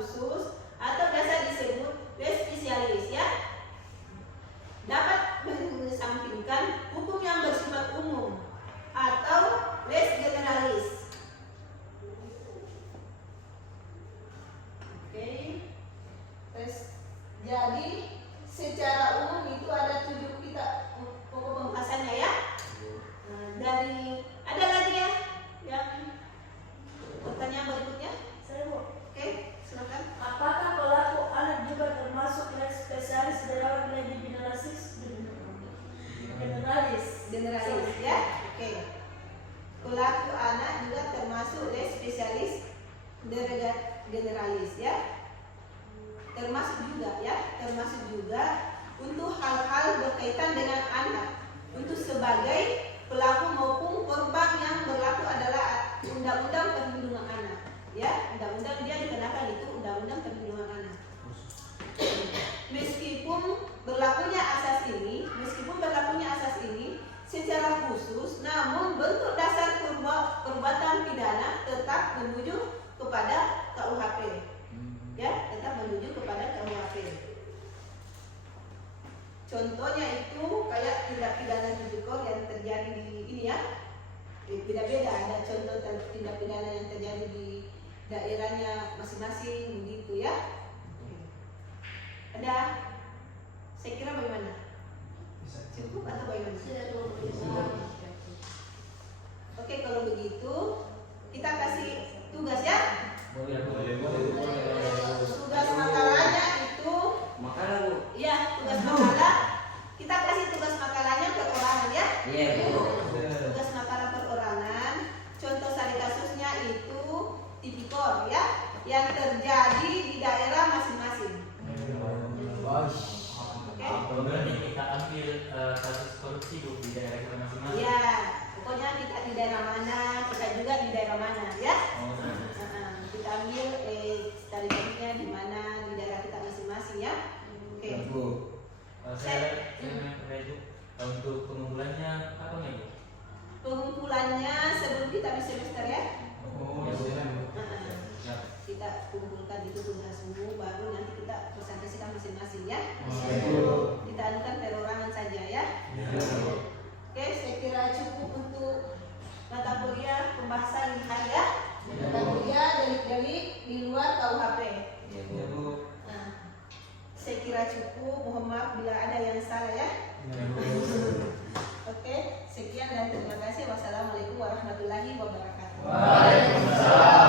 khusus atau biasa disebut les spesialis ya. Dapat mengesampingkan hukum yang bersifat umum atau les generalis. Oke. Jadi secara umum itu ada 7 kita pokok pembahasannya ya. Nah, dari ada lagi ya yang pertanyaan berikutnya? Saya mau. Oke, silakan. Apakah pelaku anak juga termasuk les spesialis dalam les generalis? Generalis ya. Oke. Pelaku anak juga termasuk les spesialis generalis ya. Termasuk juga untuk hal-hal berkaitan dengan anak, untuk sebagai pelaku maupun korban yang berlaku adalah undang-undang perlindungan anak ya. Undang-undang dia dikenakan itu undang-undang perlindungan anak. Meskipun berlakunya asas ini secara khusus, namun bentuk dasar perbuatan pidana tetap menuju kepada KUHP ya, tetap menuju kepada KUHP. Contohnya itu kayak tindak pidana tipikor yang terjadi di ini ya, beda-beda, ada contoh tindak pidana yang terjadi di daerahnya masing-masing begitu ya. Ada, saya kira bagaimana? Cukup atau bagaimana? Oke, kalau begitu kita kasih tugas ya. Tugas makalahnya itu iya, tugas makalah. Kita kasih tugas makalahnya perorangan ya. Tugas makalah perorangan. Contoh sari kasusnya itu tipikor ya, yang terjadi di daerah masing-masing. Oke. Berarti kita ambil kasus korupsi Bu di daerah kita masing-masing. Iya, pokoknya kita di daerah mana, kita juga di daerah mana ya. Kita ambil statistiknya di mana di daerah kita masing-masing ya. Oke. Saya Bu, untuk pengumpulannya kapan ya Bu? Pengumpulannya sebelum kita habis semester ya. Ya. Kita kumpulkan itu tugas semua, baru nanti kita presentasikan masing-masing ya. Kita anukan perorangan saja ya. Oke, saya kira cukup untuk mata kuliah pembahasan hari ya. Mata kuliah delik-delik di luar KUHP. Nah, saya kira cukup. Mohon maaf bila ada yang salah ya. Oke, sekian dan terima kasih. Wassalamualaikum warahmatullahi wabarakatuh. Waalaikumsalam.